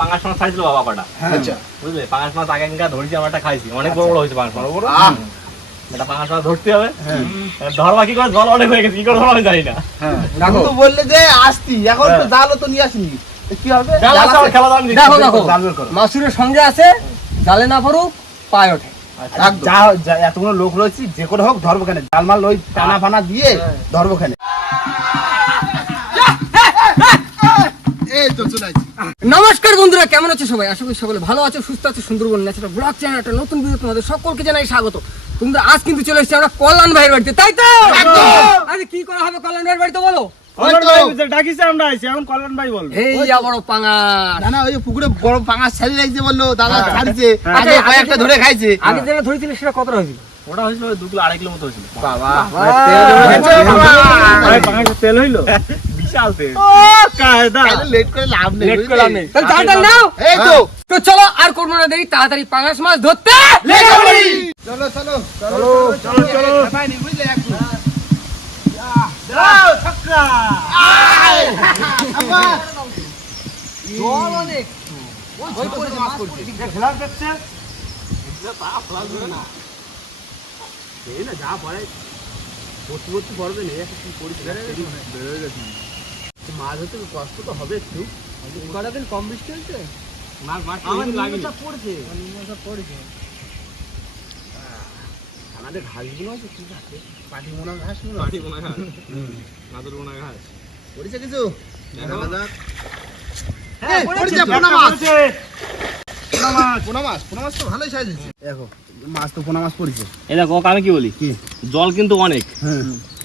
পাঙাশ মাছ খাইছিল বাবাটা, বুঝলে? পাঙাশ মাছ আগে ধরছি, আমারটা খাইছি, অনেক বড় বড় হয়েছে পাঙাশ মাছ। এটা পাঙাশ মাছ ধরতে হবে, ধরবা কি করে, জল অনেক হয়ে গেছে, কি করে ধরা জানি না। বললে যে আসতি, এখন তো জালও তো নিয়ে আসিনি, কি হবে? মাসুরের সঙ্গে আছে, জালে না পড়ুক পায়ে ওঠে। এতগুলো লোক রয়েছে, যে করে হোক ধরবো কেন, জালমাল ওই টানা ফানা দিয়ে ধরবো কেন। নমস্কার বন্ধুরা, কেমন আছো সবাই? আশা করি সকলে ভালো আছো, সুস্থ আছো। সুন্দরবন ন্যাচারাল ব্লগ চ্যানেল একটা নতুন ভিডিও তোমাদের সকলকে জানাই স্বাগত। তোমরা আজ কিন্তু চলে এসেছি আমরা কল্যাণ ভাইয়ের বাড়িতে, তাই তো? আজ কি করা হবে কল্যাণ ভাইয়ের বাড়িতে বলো? পুকুরে বড় পাঙাশ ছাড়ি লাগছে বললো, দাদা ছাড়িছে, একটা ধরে খাইছে। আগে যেটা ধরেছিল সেটা কত হয়েছিল? ওটা হয়েছিল 2 কিলো 2.5 কিলো মতো হয়েছিল। বাবা তেল হইলো বিশাল তেল। লেট করে লাভ নেই, এই তো চলো আর করবো না দেরি, তাড়াতাড়ি পাঙাশ মাছ ধরতে চলো চলো চলো চলো চলো বুঝলে একটু মাছ হতে কষ্ট তো হবে একটু, কটা দিন কম বৃষ্টি হয়েছে, আমাদের ঘাসগুলো আছে, ঠিক আছে, পাটি মোনা ঘাস পড়েছে কিছু, পোনা মাছ তো ভালোই সাইজ হয়েছে। দেখো মাছ তো পোনা মাছ পড়েছে। এই দেখো আমি কি বলি, জল কিন্তু অনেক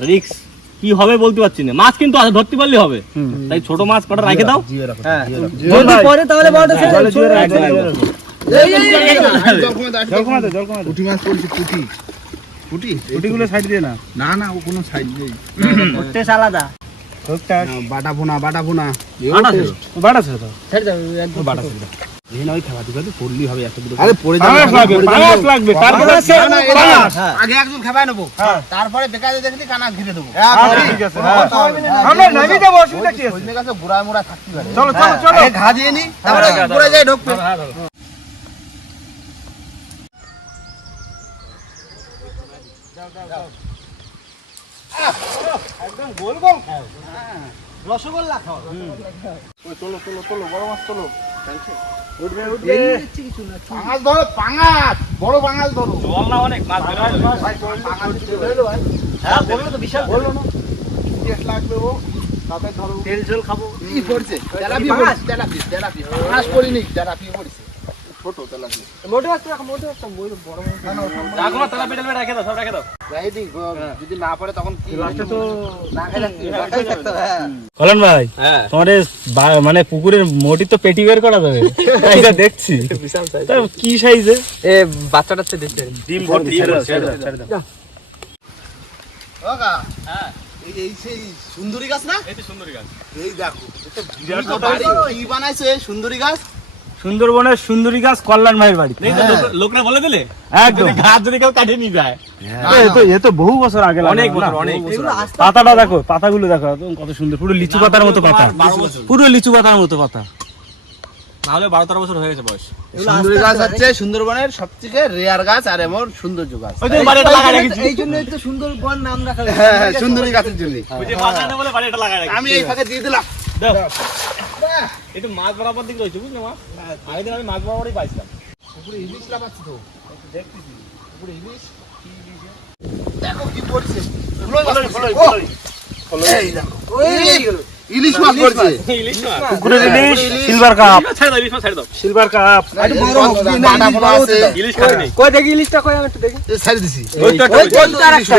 রিস্ক, কি হবে বলতে পারছি না। মাছ কিন্তু আছে, ধরতে পারলে হবে, তাই ছোট মাছ কটা রেখে দাও, যদি পরে তাহলে বড়টা ছেড়ে পুঁটি মাছ পড়েছে, পুঁটি গুলো সাইড দিয়ে না না ও কোনো সাইড নেই, আলাদা বাটা পোনা বাটা পোনা আগে একজন খাবাই নেবো, তারপরে বেকার দেখলি কানা ঘিরে দেবো, বুড়া মুড়া থাকতে পারে। ঘা দিয়ে নি, তারপরে পুরো যাই ঢুকবে। একদম গোল গোল রসগোল্লা খাও। চলো চলো চলো, বড় মাছ চলো, পাঙাশ ধরো, পাঙাশ বড় পাঙাশ ধরো, জল না অনেক মাছ বিশাল লাগবে ও, তাতে ধরো তেল ঝোল খাবো। কি পড়ছে? তেলাপি পড়ছে, তেলাপি মাছ পড়িনি, তেলাপি পড়ছে, ছোট তেলাপি। মোটে একটা বড় রাখো না, তেলাপি টেলাপি রেখে দাও, সব রেখে দাও। যদি না পড়ে তখন কি লাস্টে তো না খাই থাকতে হবে। কল্যাণ ভাই, তোমাদের মানে পুকুরের মোটি তো পেটি বের করা যাবে, এটা দেখছি বিশাল সাইজ। কি সাইজে? এ বাচ্চাটা তো দেখতে ডিম ভর্তি, ছেড়ে দাও। ওগা হ্যাঁ, এই সেই সুন্দরী গাছ না? এই তো সুন্দরী গাছ, এই দেখো কি বানাইছো এই সুন্দরী গাছ? সুন্দরবনের সুন্দরী গাছ কল্যাণ ভাইয়ের বাড়ি। লোকরা বলে দিলে একদম, গাছ যদি কেউ কাটে নিয়ে যায়। এ তো বহু বছর আগে, অনেক বছর, অনেক পাতাটা দেখো, পাতাগুলো দেখো কত সুন্দর, পুরো লিচু পাতার মতো পাতা, পুরো লিচু পাতার মতো পাতা। নাহলে 12-13 বছর হয়ে গেছে বয়স। সুন্দরী গাছ হচ্ছে সুন্দরবনের সবথেকে রেয়ার গাছ আর এমন সৌন্দর্য গাছ, এই জন্যই তো সুন্দরবন নাম রাখা। হ্যাঁ সুন্দরী গাছের জন্য আমি এই ফাঁকে দিয়ে দিলাম। একটু মাছ বরাবর দিক রয়েছে, বুঝলে মাছ আগের দিন আমি মাছ বরাবরই পাইছিলাম। পুকুরে ইলিশ লাগাচ্ছি তো, দেখতেছি পুকুরে ইলিশ, দেখো কি পড়ছে, এই দেখো ইলিশ মাছ পড়ছে, ইলিশ মাছ, পুকুরের ইলিশ, সিলভার কাপ, ছেড়ে দাও, ইলিশ মাছ ছেড়ে দাও, সিলভার কাপ। বাটা পোনা আছে, ইলিশ খাই নেই। কই দেখি ইলিশটা, কই আমি একটু দেখি। এই ছাড়ি দিছি, ওই তার একটা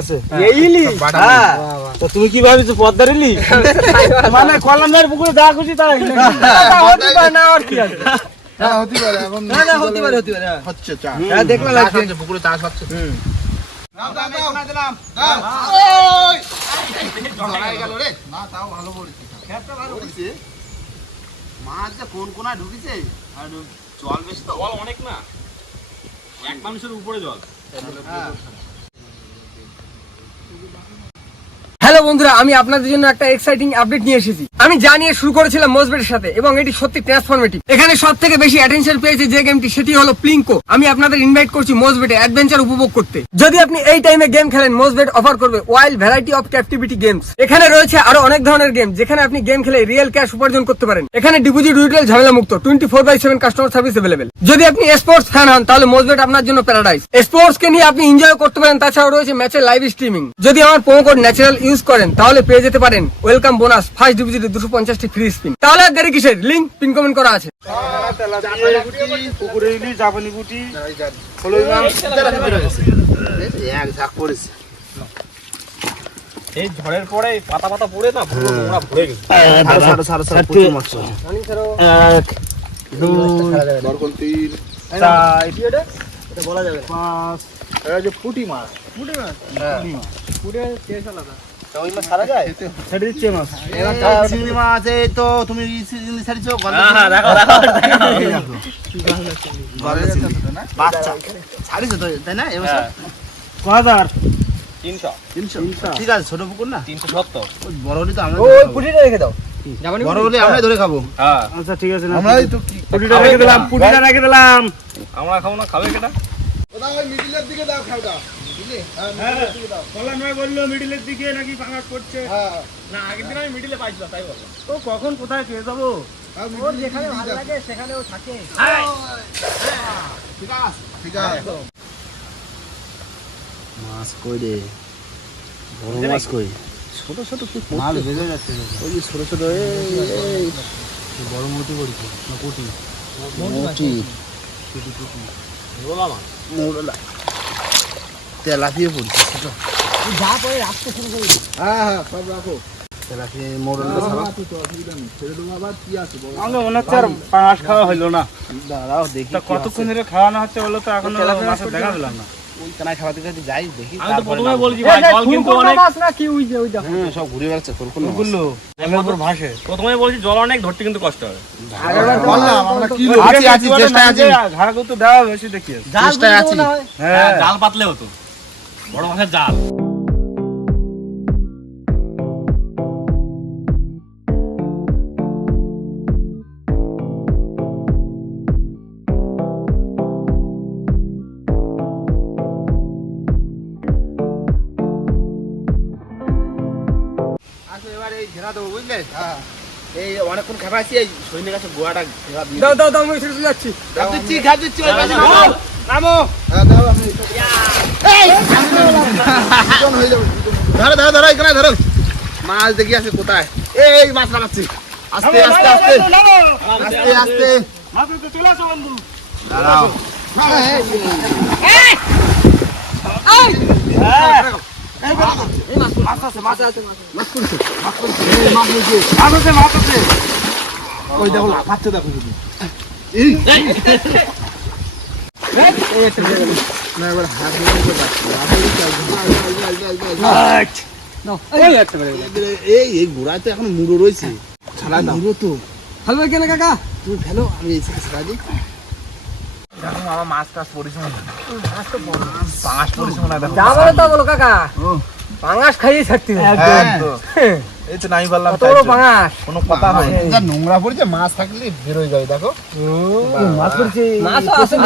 আছে, এই ইলিশ। হ্যাঁ তো তুমি কি ভাবিছো পদ্মার ইলিশ? মানে কল্যাণ ভাইয়ের পুকুরে যা খুশি তাই হতে পারে না, আর কি আছে? হ্যাঁ হতে পারে, এখন না হতে পারে হচ্ছে চা, হ্যাঁ দেখলাম লাগছে পুকুরে চাষ হচ্ছে। নাও দাও দাও দিলাম, দাও ওই জড়াই গেল রে, না তাও ভালো পড়েছে, খেপটা ভালো পড়েছে, মাছ যে কোন কোনায় ঢুকিছে আর জল বেশি তো জল অনেক না, এক মানুষের উপরে জল। হ্যালো বন্ধুরা, আমি আপনাদের জন্য একটা এক্সাইটিং আপডেট নিয়ে এসেছি। আমি জানিয়ে শুরু করেছিলাম মোজবেটের সাথে এবং এটি সত্যি ট্রান্সফরমেটিভ। এখানে সব থেকে বেশি অ্যাটেনশন পেয়েছে যে গেমটি, সেটি হলো প্লিঙ্কো। আমি আপনাদের ইনভাইট করছি মোজবেটে অ্যাডভেঞ্চার উপভোগ করতে। যদি আপনি এই টাইমে গেম খেলেন, মোজবেট অফার করবে wild variety of captivity games. এখানে রয়েছে আরো অনেক ধরনের গেম যেখানে আপনি গেম খেলে রিয়েল ক্যাশ উপার্জন করতে পারেন। এখানে ডিপোজিট উইথড্রল ঝামেলা মুক্ত, 24/7 কাস্টমার সার্ভিস अवेलेबल। যদি আপনি স্পোর্টস ফ্যান হন তাহলে মোজবেট আপনার জন্য প্যারাডাইস। স্পোর্টস কে নিয়ে আপনি এনজয় করতে পারেন। তাছাড়াও রয়েছে ম্যাচের লাইভ স্ট্রিমিং। যদি আমার প্রোমো কোড ন্যাচারাল ইউজ করেন তাহলে পেয়ে যেতে পারেন ওয়েলকাম বোনাস, ফার্স্ট ডিপোজিটে 250টি ফ্রি স্পিন। তাহলে আর দেরি কিসের? লিংক পিন কমেন্ট করা আছে। পুকুরে ইলিশ, জাপানি পুঁটি, হলো এক ঝাঁক পড়েছে। এই ঝড়ের পরে পাতা পাতা পড়ে না পুরো নোংরা ভরে গেছে। প্রচুর মাছ ছিল। এক, দুই, বরকল 3 চার, এটা বলা যাবে না। 5, এটা যে পুঁটি মাছ। পুরো টেস্ট আলাদা। ওই মাছ সারা যায়? ছেড়ে দিচ্ছে মাছ। এবার তো চিংড়ি মাছ, এই তো তুমি চিংড়ি ছাড়িছো গলে। হ্যাঁ দেখো গলে চিংড়ি না? বাচ্চা। ছাড়িছো তো তাই না? এবার হ্যাঁ। 1000, 300 300 ঠিক আছে, ছোট পুকুর না? 370। ওই বড় হলে তো আমরা ওই পুটিটা রেখে দাও। বড় হলে আমরাই ধরে খাবো। হ্যাঁ আচ্ছা ঠিক আছে না। আমরাই তো কি পুঁটিটা রেখে দিলাম, পুঁটিটা রেখে দিলাম। আমরা খাবো না, খাবে কেটা? ওটা ওই মিডিলের দিকে দাও খাওটা। বুঝলি? হ্যাঁ মিডিলের দিকে দাও। কল্যাণ ভাই বললো মিডিলের দিকে নাকি পাঙাশ পড়ছে। হ্যাঁ। না আগের দিন আমি মিডিলে পাইছিলাম তাই বললাম। তো কখন কোথায় খেয়ে যাবো? আর ওর যেখানে ভালো লাগে সেখানেও থাকে। ঠিক আছে। ঠিক আছে। মাছ কই রে? বড় মাছ কই? ছোট ছোট কি মাছ ভেজে যাচ্ছে। ওই যে ছোট ছোট এই বড় মোটি পড়ছে না পুঁটি? মোটি। মোলা মাছ। মোড়লা। তেলাপিয়া পড়ছে ছোট। যা পরে রাখতে শুরু করে। হ্যাঁ হ্যাঁ সব রাখো। তেলাপিয়া মোড়লা ছাড়া তো অসুবিধা নেই। ছেড়ে দেবো আবার কি আছে বলো? আমাকে মনে হচ্ছে আর পাঙাশ খাওয়া হইলো না। দাঁড়াও দেখি। তা কতক্ষণ ধরে খাওয়ানো হচ্ছে বলো তো, এখনো মাছের দেখা পেলাম না। ওই কানায় খাওয়াতে খাওয়াতে যাই দেখি। আমি তো প্রথমে বলছি ভাই জল কিন্তু অনেক, মাছ না কি ওই যে ওই দেখো। হ্যাঁ সব ঘুরে বেড়াচ্ছে কোন গুলো এমন করে ভাসে। প্রথমে বলছি জল অনেক, ধরতে কিন্তু কষ্ট হবে। আগেরবার বললাম আমরা কি আছি আছি চেষ্টায় আছি। ঘাড় করতে দেওয়া বেশি দেখি। চেষ্টায় আছি। হ্যাঁ জাল পাতলে হতো, বড় মাছের জাল। আসো এবার এই ঘেরা দেবো বুঝলে? হ্যাঁ। এই অনেকক্ষণ খেপাইছি, এই সৈন্য গাছের গোয়াটা ঘেরা দিয়ে দাও দাও দাও, আমি ছেড়ে যাচ্ছি। ঘাপ দিচ্ছি ঘাপ দিচ্ছি ওই পাশে দাও। নামো নামো। হ্যাঁ দাও আমি এই দুজন হয়ে যাবে। ধরো ধরো ধরো এখানে ধরো। মাছ দেখি আছে কোথায়? এই মাছ লাগাচ্ছি। আস্তে আস্তে আস্তে আস্তে আস্তে মাছ তো চলে আসো বন্ধু। দাঁড়াও। ওই দেখো লাফাচ্ছে দেখো শুধু। এই না এবার হাত দিয়ে দাও। এই একটা করে। এই এই গোড়ায় তো এখন মুড়ো রয়েছে। ছাড়া দাও। মুড়ো তো ভালো কেন কাকা? তুমি ফেলো, আমি এই সাথে ছাড়া দিই। দেখো আমার মাছ টাছ পরিশ্রম পাঁচ পরিশ্রম না দেখো। যা বলো তা বলো কাকা। পাঙাশ খাইয়ে থাকতে হবে। হ্যাঁ, এই তো নাই বললাম কত বড় পাঙাশ। কোনো কথা নাই। যা নোংরা পড়েছে মাছ থাকলে বের হয়ে যাবে দেখো। মাছ পড়ছে। মাছও আছে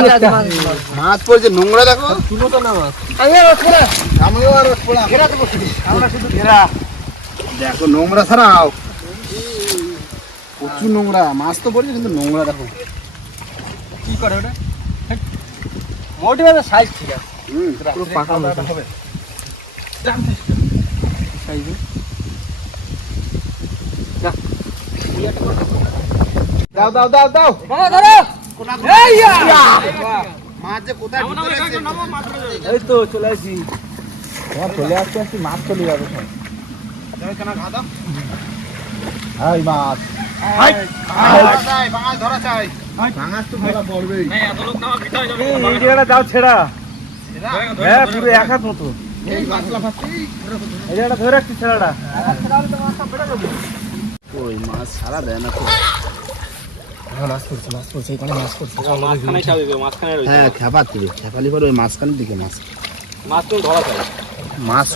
মাছ পড়েছে নোংরা দেখো। শুনো তো না মাছ। আমি আর রস করে। আমিও আর পড়লাম। ঘেরা দেবো শুধু। আমরা শুধু ঘেরা। দেখো নোংরা ছাড়াও। প্রচুর নোংরা মাছ তো পড়ছে কিন্তু নোংরা দেখো। কি করে ওটা? মোটি মাছের সাইজ ঠিক আছে। পুরো পাকা মতো হবে। সাইজে। দাও দাও দাও দাও। ধরো। এই ইয়া। মাছ যে কোথায় ঢুকে গেছে। এই তো চলে আসি। চলে আসতে আসতে মাছ চলে যাবে সব। কেন ঘা দাও। হাই মাছ। হাই চাই বাঙাল ধরা চাই। বাঙাল তো ধরা পড়বেই। না এত লোক নাও খেতে হবে। এই জায়গাটা যাও ছেড়া। হ্যাঁ পুরো এক হাত মতো। এই মাছলা ফাটি। এই জায়গাটা ধরে রাখছি ছেড়াটা। ওই মাছ সারা দেয় না তো। মাছ পড়ছে এখানে মাছ পড়ছে। মাঝখানে চাপ দিবে, মাঝখানে রয়েছে হ্যাঁ খেপার দিবে, খেপালি করে ওই মাঝখানের দিকে মাছ মাছ তো ধরা যায়। মাছ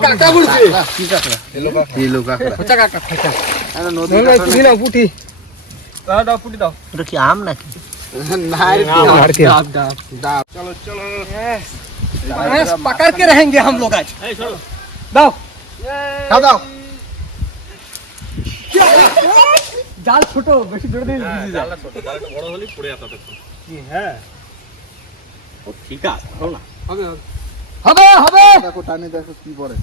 কাকা পড়ছে। কি কাঁকড়া? এলো কাঁকড়া। খোঁচা কাকা খোঁচা। আরে নদী ধরে পুটি নাও পুটি। দাও পুটি দাও। ওটা কি আম নাকি? না রে ডাব। চলো চলো। पकड़ के रहेंगे हम लोग आज। এই চলো। दाओ খাও দাও। জাল ছোট বেশি জোরে দিলে হ্যাঁ, ভিজে যায়। জালটা ছোট, জালটা বড় হলেই পড়ে যেত ততক্ষণ। হ্যাঁ ও ঠিক আছে, ধরো না। হবে দেখো টানে দেখো কি পড়ে।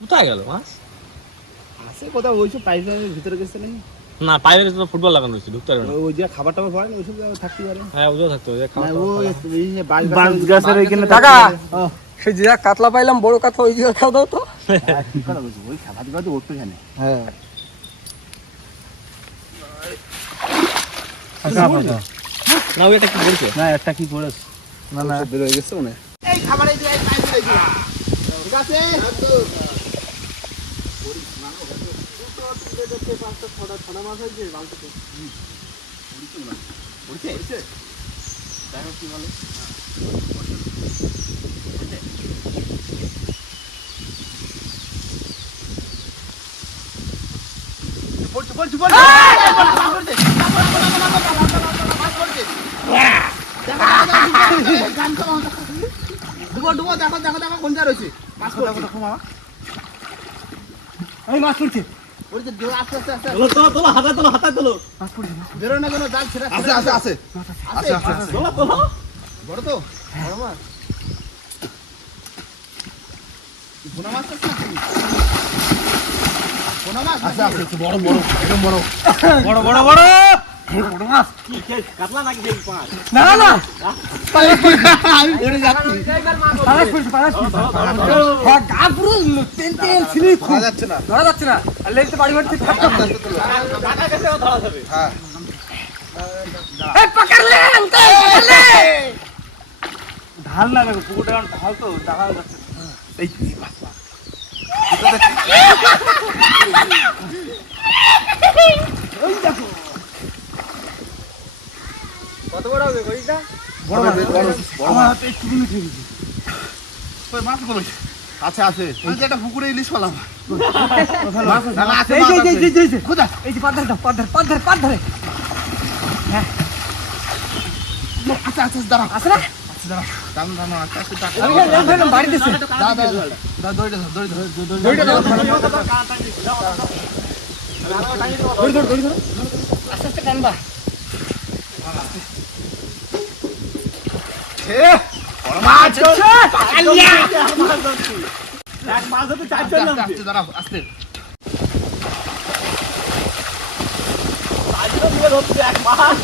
কোথায় গেল মাছ? আছে কোথাও ওইসব পাইপের ভিতরে গেছে নাকি? না, পায়ের কাছে তো ফুটবল লাগানো হয়েছে, ঢুকতে পারবে না। ওই যে খাবার টাবার পড়ে না ওইসব থাকতে পারে। হ্যাঁ, ওদের থাকতে হবে। না ওই বাঁশ গাছের ওইখানে কাকা সেই যে কাতলা পাইলাম বড় কাতলা ওই দিকে খাও দাও তো। কি করা হয়েছে? ওই খাবার দিবা তো উঠতে জানে। হ্যাঁ না, ওই এটা কি বলছে? না একটা কি পড়েছে না না বের হয়ে গেছে মনে। এই খাবার এই যে এই পাইপ দিয়েছি। ঠিক আছে? ডুবো দেখো দেখো দেখো কোন যা রয়েছে মাছ পড়ছে। এই মাছ পড়ছে। ওই যে আস্তে আস্তে আস্তে তোলো, হাতা তোলো। বেরো না কেন জাল ছেড়ে আছে আছে আছে আছে আছে তোলো। বড় তো বড় মাছ ভুনা মাছ আছে নাকি? ভুনা মাছ আছে আছে বড় বড় একদম বড় বড় মাছ। কি খেয়ে কাতলা নাকি খেয়ে পাঁচ? না না আমি ধরে যাচ্ছি পালাস পড়ছে হ্যাঁ গা পুরো তেল তেল স্লিপ খাওয়া যাচ্ছে না। ধরা যাচ্ছে না আর লেগতে বাড়ি বাড়ি থাক ঢাকা গেছে ধরা যাবে। হ্যাঁ এই পকড় লে আঙ্কেল পকড় লে। ঢাল না দেখো পুকুরটা কারণ ঢাল তো দেখা যাচ্ছে এই কত বড় হবে কইটা? বড় মাছ বড় আমার হাতে একটু উঠে গেছে ওই মাছ গুলো আছে আছে ওই যে একটা পুকুরে ইলিশ পেলাম। মাছ না না আছে এই মাছ যে আছে। এই যে কোথা এই যে পাথর দাও পাথর ধরে আচ্ছা আচ্ছা দাঁড়া আছে না দাঁড়া দাঁড়া আচ্ছা আচ্ছা আমি গেলাম বাড়ি দিছি দাঁড়া দাঁড়া দাঁড়া দড়ি দড়িটা দাও দড়ি ধরো আস্তে আস্তে টানবা মাছ আলিয়া এক মাছ হতে চার আস্তে আস্তে আস্তে দাঁড়া আস্তে আজও দিয়ে ধরছে এক মাছ।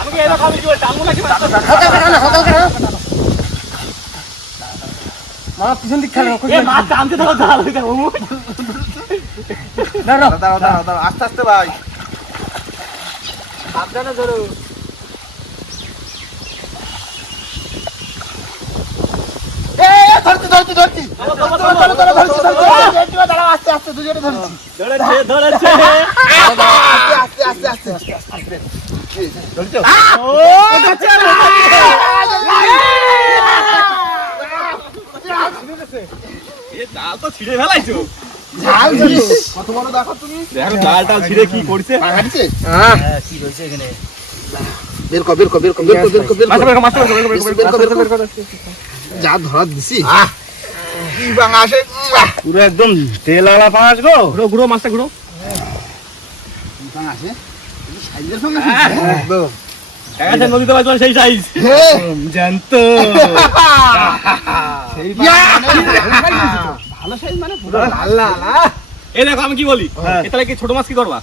আমি কি এরকম আমি কি বলছি? টানবো নাকি মাছ? হকাল মামা পিছন দিক খেলো এ মাছ টানতে ধরো, জাল হয়ে যাবো। দাঁড়াও দাঁড়া দাঁড়া দাঁড়া আস্তে আস্তে ভাই সাবধানে ধরো ধরছি ধরছি ধরছি দাঁড়া আস্তে আস্তে দুজনে ধরছি ধরেছে। আস্তে আস্তে আস্তে আস্তে ধরছো এ জাল তো ছিঁড়ে ফেলাইছো। ঝাল ধরছো কত বড় দেখো তুমি দেখো জালটা ছিঁড়ে কি করছে। হাঁটছে হ্যাঁ কি রয়েছে এখানে বের কর বের কর বের কর বের কর বের কর বের কর যা ধরা দিছি কি বাঙা আসে পুরো একদম তেলওয়ালা পাঁচ গো ঘুরো মাছটা ঘুরো। কি বাঙা আসে সাইজের সঙ্গে একদম একাছে নদীতে বাজবে সেই সাইজ। জানতো সেই ভালো সাইজ মানে পুরো লাল লাল এই দেখো আমি কি বলি, এ তাহলে কি ছোট মাছ কি করবা?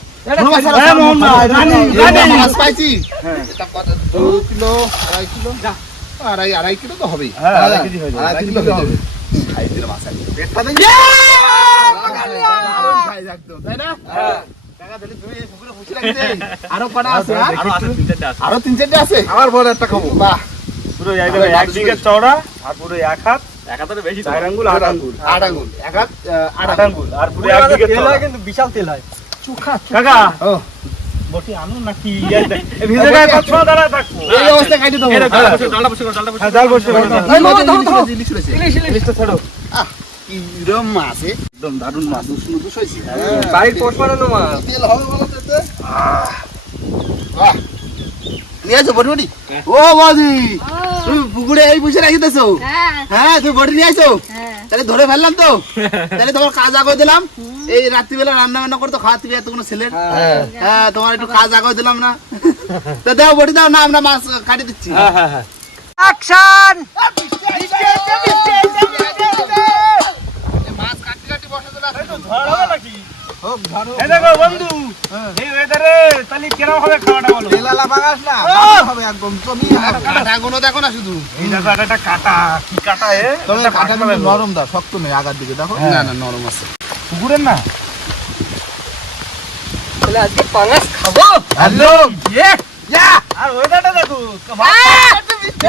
মাছ পাইছি এটা কত 2 কিলো 2.5 কিলো আড়াই কিলো তো হবেই আড়াই কেজি হয়ে যাবে। আড়াই কিলো হবে সাইজের মাছ আছে পেটটা দেখি সাইজ একদম তাই না টাকা দিলে তুমি এই পুকুরে ফুসি লাগছে আরো কটা আছে আরো আছে, 3-4টা আছে। আরো 3-4টা আছে আবার বড় একটা খাবো বাহ পুরো এক বিঘা চওড়া আর পুরো 1 হাত একাধারে বেশি তো। 4 আঙ্গুল 8 আঙ্গুল 8 আঙ্গুল এক হাত 8 আঙ্গুল আর পুরো একদিকে তেল হয় কিন্তু বিশাল তেল হয়। চোখা কাকা ও বটি আনো নাকি ভিজে গায়ে কত দাঁড়া থাকবো এই অবস্থায় কাটি দেবো ডালটা বসে করো, ডালটা বসে করো। জাল বসে এই মামা ধরো ধরো ইলিশ রয়েছে ইলিশটা ছাড়ো কিরম মাছ একদম দারুণ মাছ দুশ হয়েছে বাড়ির পোষ মারানো মাছ তেল হবে বলো তেতে বাহ নিয়ে আসো বড়ি ও বাদি তুমি পুকুরে এই বসে রাখি দেছো হ্যাঁ তুমি বড়ি নিয়ে আসো তাহলে ধরে ফেললাম তো তাহলে তোমার কাজ আগে দিলাম এই রাত্রিবেলা রান্না বান্না করতে খাওয়াতে এত কোনো ছেলের হ্যাঁ তোমার একটু কাজ আগে দিলাম না তো দাও বড়ি দাও না আমরা মাছ কাটি দিচ্ছি হ্যাঁ হ্যাঁ হ্যাঁ অ্যাকশন মাছ কাটি কাটি বসে দিলাম ধরো নাকি হোক ধরো এই দেখো বন্ধু এই ওয়েদারে তাহলে কেন হবে খাওয়াটা বলো তেলালা বাগাস না দারুণ হবে একদম তুমি কাটা গুলো দেখো না শুধু এই দেখো একটা কাটা কি কাটা তবে কাটা কিন্তু নরম দাও শক্ত নেই আগার দিকে দেখো না না নরম আছে পুকুরের না তাহলে আজকে পাঙাশ খাবো হ্যালো ইয়া আর ওয়েদারটা দেখো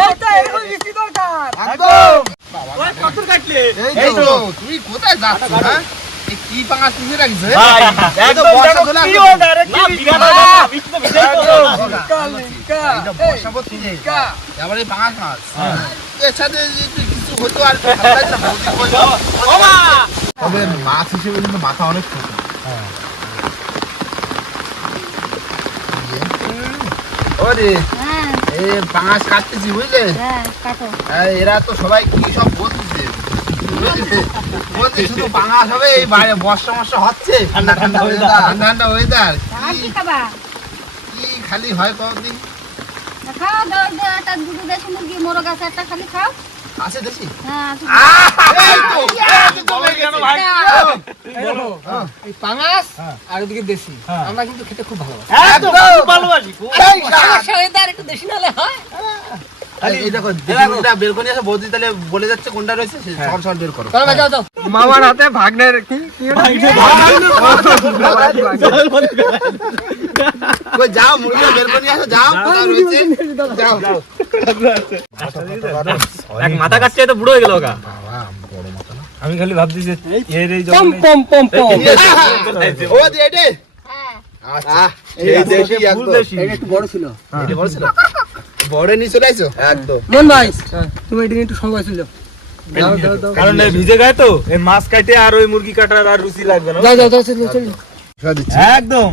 এইটা এরকম মিষ্টি দরকার একদম ওই কত কাটলে এই তো তুমি কোথায় যাচ্ছ হ্যাঁ এই কি পাঙাশ পিছে রাখিস রে ভাই এই তো একদম বর্ষা দেখো চলে কি আসছে। ওয়েদার কি বিঘা না বৃষ্টি তো ভিজেই তো এটা বর্ষা পড়ছে এবার এই পাঙাশ মাছ এর সাথে যদি কিছু হতো আর ভালো লাগতো না, বৌদি কইলো। তবে মাছ হিসেবে কিন্তু মাথা অনেক ছোট ওরে এই পাঙাশ কাটতেছি বুঝলে এরা তো সবাই কি সব বলতেছে বলছে শুধু পাঙাশ হবে এই বাইরে বর্ষা মর্ষা হচ্ছে ঠান্ডা ঠান্ডা ওয়েদার ঠান্ডা ঠান্ডা ওয়েদার কি খালি হয় কতদিন আছে দেখি এই পাঙাশ আর ওদিকে দেশি আমরা কিন্তু খেতে খুব ভালোবাসি একদম ভালোবাসি একটু দেশি নালে হয় এই দেখো কোনটা বের করে এসে বৌদি তাহলে বলে যাচ্ছে কোনটা রয়েছে সকাল সকাল বের করো চলো ভাই, যাও যাও মামার হাতে ভাগ্নের কি কই যাও মুরগিটা বের করে নিয়ে আসো যাও কোথায় রয়েছে যাও এক মাথা কাটছে তো বুড়ো হয়ে গেল ওকা। আমি খালি ভাবছি যে এর এই পম পম পম পম ও দি এডে আচ্ছা এই দেশি ফুল একদম দেশি এটা একটু বড় ছিল এটা বড় ছিল বড় নিয়ে চলে আইছো একদম মন ভাই তুমি এটা নিয়ে একটু সঙ্গ আসলে যাও যাও যাও কারণ এই ভিজে গায়ে তো এই মাছ কাটে আর ওই মুরগি কাটার আর রুচি লাগবে না যাও যাও যাও চলো চলো সব দিচ্ছি একদম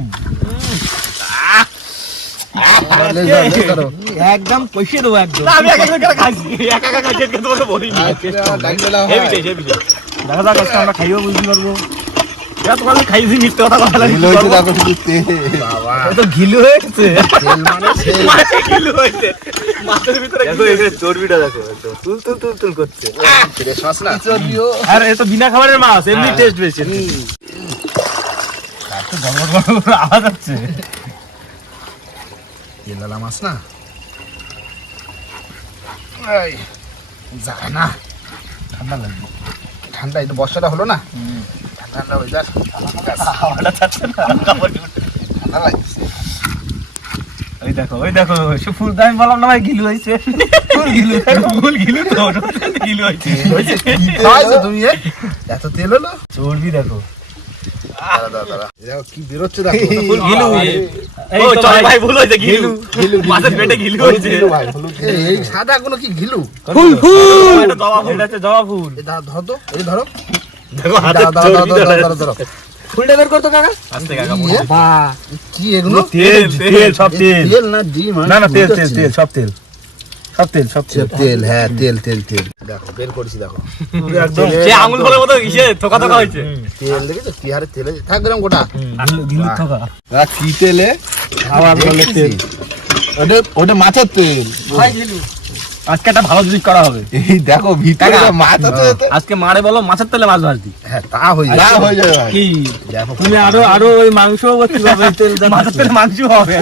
একদম পয়সা দেবো একদম আমি একা একা খাইছি, একা একা খাইছি, একা তোমাকে বলিনি। হেবি চাই, হেবি চাই। দেখা যাক আজকে আমরা খাইও বুঝতে পারবো এরা তোমাকে খাইছি, মিথ্যে কথা বলা লাগছে। বাবা এ তো ঘিলু হয়ে গেছে। তেল মানে সেই মাছে ঘিলু হয়েছে। মাছের ভিতরে দেখো এই যে চর্বিটা দেখো একদম তুল তুল তুল তুল করছে ফ্রেশ মাছ না আর এ তো বিনা খাবারের মাছ এমনি টেস্ট বেশি এত গড়গড় গড়গড় আওয়াজ হচ্ছে তেলালা মাছ না এই যায় না ঠান্ডা লাগবে ঠান্ডা এই তো বর্ষাটা হলো না ঠান্ডা ওয়েদার হাওয়াটা ছাড়ছে না ঠান্ডা লাগছে ওই দেখো সে ফুল দাম বললাম না ভাই গিলু হয়েছে ফুল গিলু তো গিলু হয়েছে কি খাইছো তুমি এত তেল হলো চর্বি দেখো দাঁড়া দেখো কি বেরোচ্ছে দেখো ফুল ঘিলু। এই ও তো চল ভাই, ভাই, ভুল হয়েছে, ঘিলু। মাছের পেটে ঘিলু হয়েছে। এই সাদা কোনো কি ঘিলু ফুল ফুল এটা জবা ফুল। এটা হচ্ছে জবা ফুল এই ধরো তো এই ধরো দেখো হাতে দাও, দাও, দাও, চর্বি দাও, ধরে দাও, দাও, দাও। ফুলটা বের করতো কাকা আস্তে কাকা কি বলো। এ? বাহ কি এগুলো তেল তেল সব তেল তেল না ডিম না না তেল তেল তেল সব তেল সব তেল সব তেল তেল হ্যাঁ তেল তেল তেল দেখো বের করেছি দেখো একদম সে আঙুল ফলের মতো ইসে থোকা থোকা হয়েছে। তেল দেখেছো কি হারে তেল থাক গরম গোটা গিলু থাকা কি তেলে খাবার বলে তেল ওটা মাছের তেল ভাই গেলু আজকে একটা ভালো জিনিস করা হবে। এই দেখো ভিতরে মাছ আছে আজকে মারে বলো মাছের তেলে মাছ ভাজতি। হ্যাঁ তা হয়ে যাবে কি দেখো তুমি আরো ওই মাংস কিভাবে তেল মাছের তেলে মাংস হবে।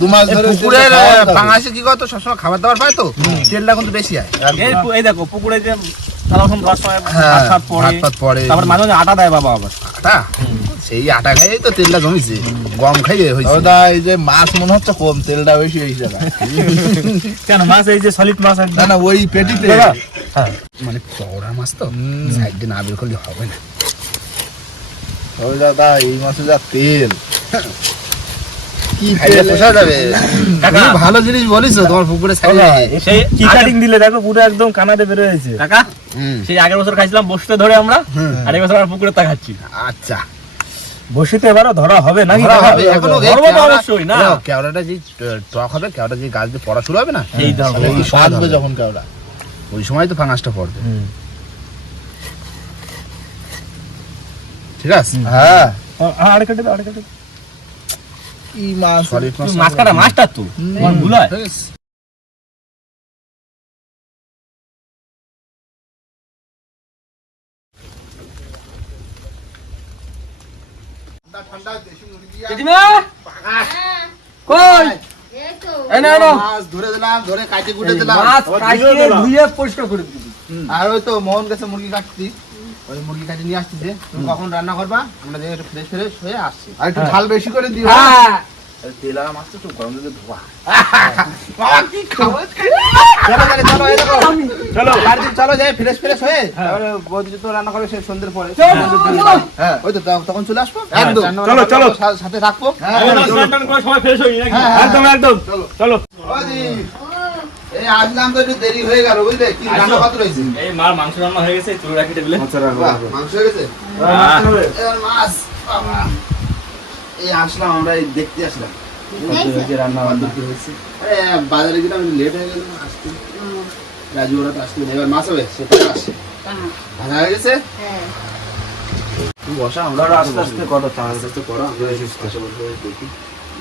দু মাস ধরে পুকুরের পাঙাশে কি করতো সবসময় খাবার দাবার পায় তো তেলটা কিন্তু বেশি হয় এই দেখো পুকুরে যে সারা রকম ধোয়ার সময় হ্যাঁ, ভাত ফাত পড়ে, ভাত ফাত পড়ে। তারপর মাঝে মাঝে আটা দেয় বাবা আবার। আটা সেই আটা খাইয়েই তো তেলটা জমিছে গম খাইয়ে হয়েছে এই যে মাছ মনে হচ্ছে কম তেলটা বেশি হয়েছে কেন মাছ এই যে সলিড মাছ না না ওই পেটিতে মানে চওড়া মাছ তো সাইড দিয়ে না বের করলে হবে না। ওই দাদা এই মাছে যা তেল কি তেল পোষা যাবে। কাকা। তুমি ভালো জিনিস বলিস তোমার পুকুরে সাইডে। সেই কি কাটিং দিলে দেখো পুরো একদম কানাতে বের হয়েছে। কাকা সেই আগের বছর খাইছিলাম বসতে ধরে আমরা, আর এই বছর আমরা পুকুরে তা খাচ্ছি। আচ্ছা বসিতে এবারও ধরা হবে নাকি? ধরা হবে, এখনো ধরবো তো অবশ্যই না। কেওড়াটা যে টক হবে, কেওড়া যে গাছ দিয়ে পড়া শুরু হবে না, সেই ধরবো। তাহলে এই স্বাদ হবে যখন কেওড়া, ওই সময় তো ফাঙাসটা পড়বে। ঠিক আছে। হ্যাঁ আর কেটে দাও, আর কেটে দাও। কি মাছ, সলিড মাছ, মাছ কাটা মাছটা তো তোমার ভুল হয়। দিদিমা কই এই না না মাছ ধরে দিলাম, ধরে কাটে কুটে দিলাম, মাছ কাটিয়ে ধুয়ে পরিষ্কার করে দিবি। আর ওই তো মোহন গেছে মুরগি কাটতি, ওই মুরগি কাটে নিয়ে আসছি যে তুমি কখন রান্না করবা, আমরা যে একটু ফ্রেশ ফ্রেশ হয়ে আসছি। আর একটু ঝাল বেশি করে দিও। হ্যাঁ তেল আর মাছটা একটু গরম দিতে ধোয়া। বাবা কি খাবার চলো চলো চলো, এই দেখো চলো বাড়িতে চলো, যাই ফ্রেশ ফ্রেশ হয়ে তারপরে বৌদি তো রান্না করে সে সন্ধ্যের পরে। হ্যাঁ ওই তো তখন চলে আসবো একদম। চলো, চলো। সাথে থাকবো। সময় ফ্রেশ হই নাকি? একদম একদম চলো। বৌদি এই আসলাম তো একটু দেরি হয়ে গেল বুঝলে, কি রান্না কত রয়েছে? এই মার মাংস রান্না হয়ে গেছে, চুল রাখি টেবিলে। বাহ, মাংস হয়ে গেছে, এবার মাছ। বাবা, এই আসলাম আমরা, এই দেখতে আসলাম রান্না বান্না হয়েছে। বাজারে গেলাম, লেট হয়ে গেল আসতে, রাজু ওরা তো আসতে। এবার মাছ হবে, সেটা আসছে, ভাজা হয়ে গেছে। তুমি বসা, আমরা আস্তে আস্তে করো, আস্তে আস্তে করো, আমরা দেখি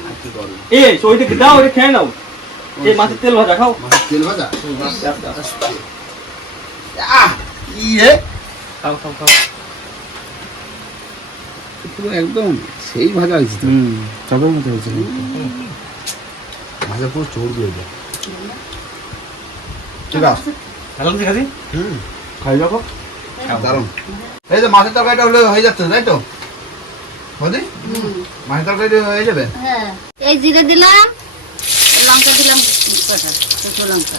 আর কি করো। এই ওইটা দাও, ওইটা খেয়ে নাও। এই মাছের তেল ভাজা খাও। মাছের তেল ভাজা, আহ ইয়ে খাও খাও খাও। পুরো একদম সেই ভাজা হয়েছে তো, চাপের মতো হয়েছে, ভাজা পুরো চর্বি হয়ে যায়। ঠিক আছে, ভালো ঠিক আছে। খাই যাবো, দারুন। এই যে মাছের তরকারিটা হলে হয়ে যাচ্ছে তাই তো বৌদি? মাছের তরকারি হয়ে যাবে। হ্যাঁ, এই জিরে দিলাম, লঙ্কা দিলাম কটা, শুকনো লঙ্কা।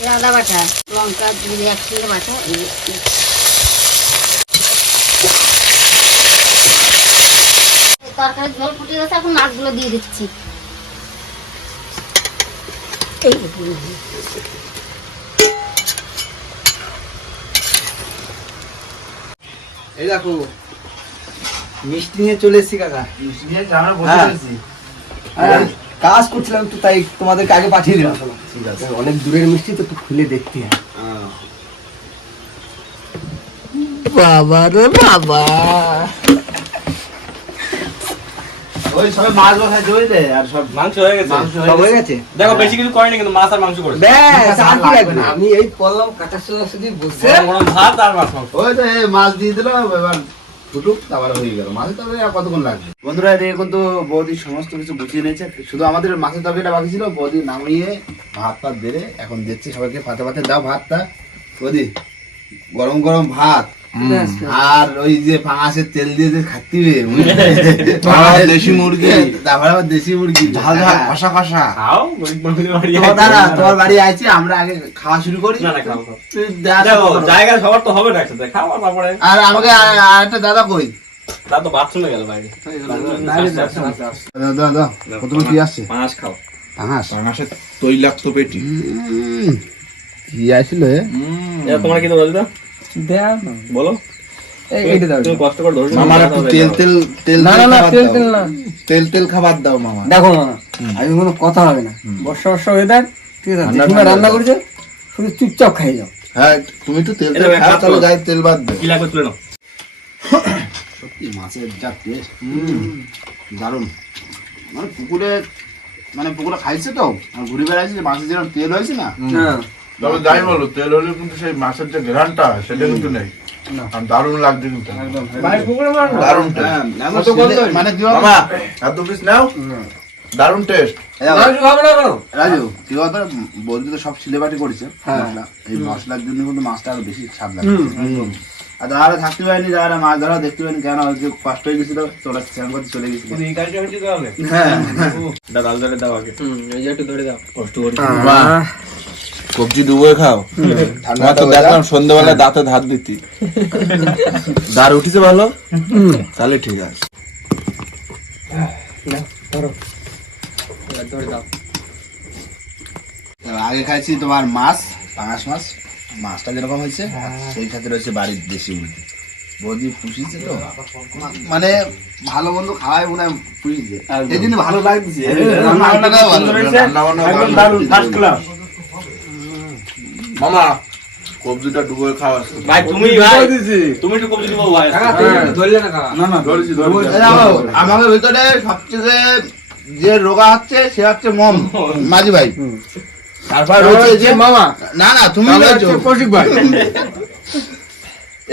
এই আদা বাটা, লঙ্কা জিরে একসঙ্গে বাটা। তরকারি ঝোল ফুটে গেছে, এখন মাছগুলো দিয়ে দিচ্ছি। এই এই দেখো মিষ্টি নিয়ে চলে এসেছি কাকা। মিষ্টি নিয়ে আমরা বসে হ্যাঁ। রয়েছি। হ্যাঁ, কাজ করছিলাম তো, তাই তোমাদেরকে আগে পাঠিয়ে দিলাম। ঠিক আছে। অনেক দূরের মিষ্টি তো, একটু খুলে দেখতে হয়। বাবা রে বাবা, ওই সবাই মাছ বসাইছে বুঝলে, আর সব মাংস হয়ে গেছে। মাংস সব হয়ে গেছে। দেখো বেশি কিছু করেনি কিন্তু মাছ আর মাংস করেছে। ব্যাস, আর কি লাগবে লাগবে না। না। আমি এই পড়লাম কাঁচা সোজাসুজি বসে। গরম গরম ভাত আর মাছ মাংস। ওই তো এই মাছ দিয়ে দিল, এবার ফুটুক, তারপরে হয়ে গেল। মাছের তরকারি আর কতক্ষণ লাগবে? বন্ধুরা এখন তো বৌদি সমস্ত কিছু গুছিয়ে নিয়েছে, শুধু আমাদের মাছের তরকারিটা বাকি ছিল। বৌদি নামিয়ে ভাত টাত বেড়ে এখন দিচ্ছি সবাইকে, পাতে পাতে দাও ভাতটা। বৌদি গরম গরম ভাত আর ওই যে পাঙাশের তেল দিয়ে যে খাতিবে দেশি মুরগি, তারপরে আবার দেশি মুরগি ঝাল ঝাল কষা কষা। খাও, গরিব মানুষের বাড়ি তো আছে। দাদা তোমার বাড়ি আইছি, আমরা আগে খাওয়া শুরু করি। না না খাও খাও। তুই দেখা দেখো করো। জায়গা সবার তো হবে না একসাথে, খাও আর তারপরে। আর আমাকে আর একটা দাদা কই? তা তো বাথরুমে গেল বাইরে। দাদা দাদা প্রথমে কি আসছে? মাছ খাও। পাঙাশ, পাঙাশের তৈলাক্ত পেটি। কি আসছিল এ? এটা তোমার কি তো বলতো? দেয়া বলো। এইটা দাও। তুমি কষ্ট করে ধরছো। মামার একটু তেল তেল তেল না না না, খাবার তেল দাও। তেল না। তেল তেল খাবার দাও মামা। দেখো মামা, আমি কোনো কথা হবে না। বর্ষা বর্ষা ওয়েদার, ঠিক আছে? ঠান্ডা জেঠিমা ঠান্ডা রান্না করেছে, শুধু চুপচাপ খাই যাও। হ্যাঁ তুমি তো তেল এটা তেল এক খাও, কাজ তাহলে করো। গায়ে তেল বাদ দে। কি লাগবে তুলে নাও। সত্যি মাছের যা টেস্ট, দারুণ। মানে পুকুরে, মানে পুকুরে খাইছে তো, আর ঘুরে বেড়াইছে, মাছের যেরকম তেল হয়েছে না। হ্যাঁ, তবে যাই বলো, তেল হলে কিন্তু সেই মাছের যে ঘ্রাণটা সেটা কিন্তু নেই। আর দারুণ লাগছে কিন্তু। দারুণ taste। হ্যাঁ, এমন সিলে- মানে কি বলতো? মামা আর দু পিস নাও। দারুণ টেস্ট। এই দেখো, মাংস খাবে না কেন? রাজু কি বলতো, বৌদি তো সব সিলেবাটি করেছে হ্যাঁ। মশলা, এই মশলার জন্য কিন্তু মাছটা আরো বেশি স্বাদ লাগে। আর যারা থাকতে পারেনি, যারা মাছ ধরা দেখতে পারেনি, কেন হচ্ছে কষ্ট হয়ে গেছিল, চলে স্নান করতে চলে গেছিল। হ্যাঁ এই যে একটু ধরে দাও। সবজি ডুবো খাও। ঠান্ডা তো দেখলাম সন্ধ্যাবেলা দাঁতে ধার দিতি। দাঁড় উঠেছে ভালো, তাহলে ঠিক আছে। ধরে দাও। আগে খাইছি তোমার মাছ, পাঙাশ মাছ, মাছটা যেরকম হয়েছে সেই সাথে রয়েছে বাড়ির দেশি মুরগি, বৌদি পুষিছে তো, মানে ভালো মন্দ খাওয়াই মনে হয় পুষিছে, এই জন্য ভালো লাগছে। মামা কবজিটা ডুবো খাওয়া। ভাই তুমি একটু কবজি দিব ভাই। ধরলে না কাকা। ধরেছি আমাদের ভিতরে সবচেয়ে যে রোগা হচ্ছে সে হচ্ছে মাঝি ভাই, তারপর রয়েছে যে মামা। না না তুমি কৌশিক ভাই।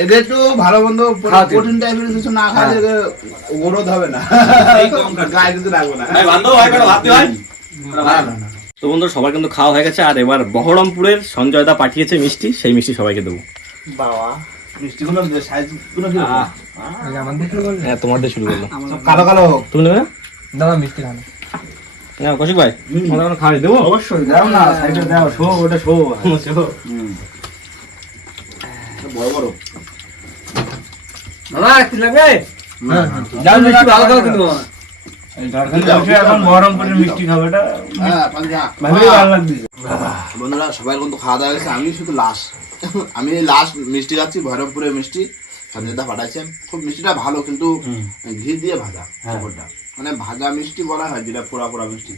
এদের একটু ভালো মন্দ প্রোটিন টাইপের কিছু না খাওয়ালে গ্রোথ হবে না, গায়ে কিছু রাখবো না। ভাই বান্ধব ভাই কটা ভাবতে ভাই। তো বন্ধুরা সবার কিন্তু খাওয়া হয়ে গেছে, আর এবার বহরমপুরের সঞ্জয় দা পাঠিয়েছে মিষ্টি, সেই মিষ্টি সবাইকে দেবো। বাবা মিষ্টিগুলো সাইজ গুলো কি আমার দেখলে বল। হ্যাঁ তোমার দিয়ে শুরু করলো। কালো কালো হোক। তুমি নেবে না? দাদা মিষ্টি খান। না কৌশিক ভাই তোমার খাওয়াই দেবো। অবশ্যই দাও না, সাইডে দাও, শো ওটা শো। বড় বড় মামা কি লাগবে? যাও মিষ্টি ভালো খাও কিন্তু। এখন বহরমপুরের মিষ্টি খাবে, এটা হ্যাঁ পাঞ্জা ভালোই ভালো লাগছে। বন্ধুরা সবাই কিন্তু খাওয়া দাওয়া গেছে, আমি শুধু লাস্ট, আমি লাস্ট মিষ্টি খাচ্ছি, বহরমপুরের মিষ্টি সঞ্জয়দা পাঠাইছে। খুব মিষ্টিটা ভালো, কিন্তু ঘি দিয়ে ভাজা, ব্যাপারটা মানে ভাজা মিষ্টি বলা হয় যেটা পোড়া পোড়া মিষ্টি,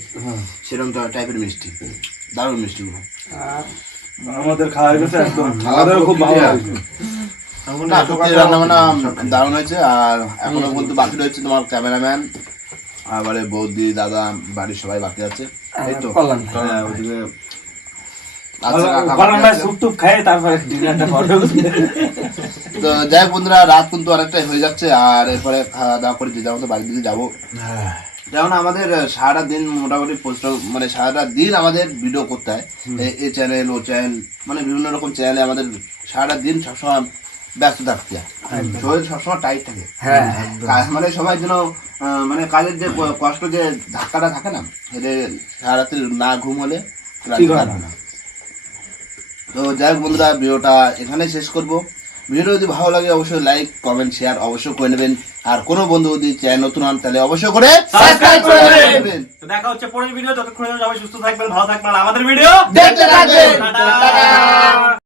সেরকম টাইপের মিষ্টি, দারুণ মিষ্টিগুলো। আমাদের খাওয়া হয়ে গেছে একদম, খাওয়া দাওয়া খুব ভালো হয়েছে, রান্না বান্না দারুণ হয়েছে। আর এখনো কিন্তু বাকি রয়েছে তোমার ক্যামেরাম্যান, আবারে বৌদি, দাদা, বাড়ির সবাই বাকি আছে। এই তো হ্যাঁ, ওইদিকে তো যাই হোক বন্ধুরা, রাত কিন্তু অনেকটাই হয়ে যাচ্ছে, আর এরপরে খাওয়া দাওয়া করে যে যাবো বাড়ির দিকে যাবো। যেমন আমাদের সারাটা দিন মোটামুটি মানে সারাটা দিন আমাদের ভিডিও করতে হয়, এই চ্যানেল ও চ্যানেল, মানে বিভিন্ন রকম চ্যানেলে আমাদের সারাটা দিন সবসময় ব্যস্ত থাকতে হয়, শরীর সবসময় টাইট থাকে। মানে সবাই যেন মানে কাজের যে কষ্ট, যে ধাক্কাটা থাকে না, এটা সারা রাত্রি না ঘুম হলে পারবে না। তো যাই হোক বন্ধুরা, ভিডিওটা এখানে শেষ করব। ভিডিওটা যদি ভালো লাগে অবশ্যই লাইক, কমেন্ট, শেয়ার অবশ্যই করে নেবেন। আর কোনো বন্ধু যদি চ্যানেল নতুন হন তাহলে অবশ্যই করে সাবস্ক্রাইব করে নেবেন। তো দেখা হচ্ছে পরের ভিডিও, ততক্ষণ সবাই সুস্থ থাকবেন, ভালো থাকবেন, আর আমাদের ভিডিও দেখতে থাকবেন।